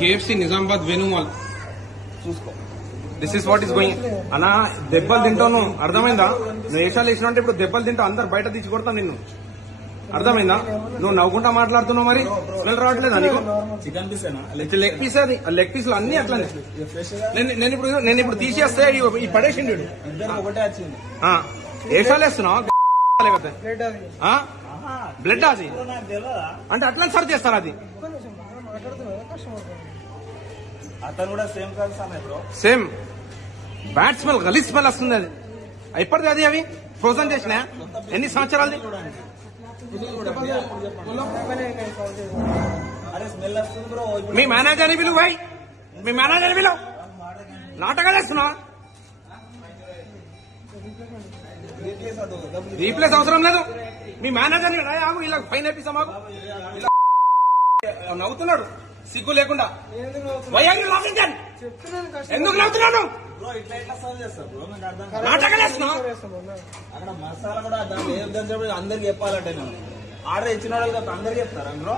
KFC Nizamabad వేణుమాల్ చూసుకో. This is what is going. అన్నా దెబ్బలు తింటాను, అర్థమైందా? నువ్వు ఏషాలు వేసినా అంటే ఇప్పుడు దెబ్బలు తింటా, అందరు బయట తీసి కొడతా నిన్ను, అర్థమైందా? నువ్వు నవ్వుకుంటా మాట్లాడుతున్నావు, మరి స్మెల్ రావట్లేదా నీకు? చికెన్ పీస్ లెగ్ పీస్, అది లెగ్ పీసులు అన్ని అట్లానే. నేను ఇప్పుడు తీసేస్తే ఈ పడేసిండు. ఒకటే వచ్చింది. ఏషాలు వేస్తున్నావు బ్లడ్ అది అంటే అట్లా సర్వ్ చేస్తారు. అది అతను కూడా సేమ్ కాదు బ్రో, సేమ్ బ్యాడ్ స్మెల్, గలీజ్ స్మెల్ వస్తుంది. అది ఎప్పటిది? అది అవి ఫ్రోజన్ చేసినా ఎన్ని సంవత్సరాలది? మీ మేనేజర్ని పిలువు భాయ్, మీ మేనేజర్ని పిలువు. నాటకాలు వేస్తున్నావా? రీప్లేస్ అవసరం లేదు. మీ మేనేజర్ని ఆగు, ఇలా ఫైన్ వేపిస్తా. మాకు నవ్వుతున్నాడు సిగ్గు లేకుండా. ఎందుకు నవ్వుతున్నాను? నాటకాలు వేస్తున్నావు. అక్కడ మసాలా కూడా అందరికి చెప్పాలంటే, నేను ఆర్డర్ ఇచ్చిన వాళ్ళు అందరికి చెప్తారా అందులో?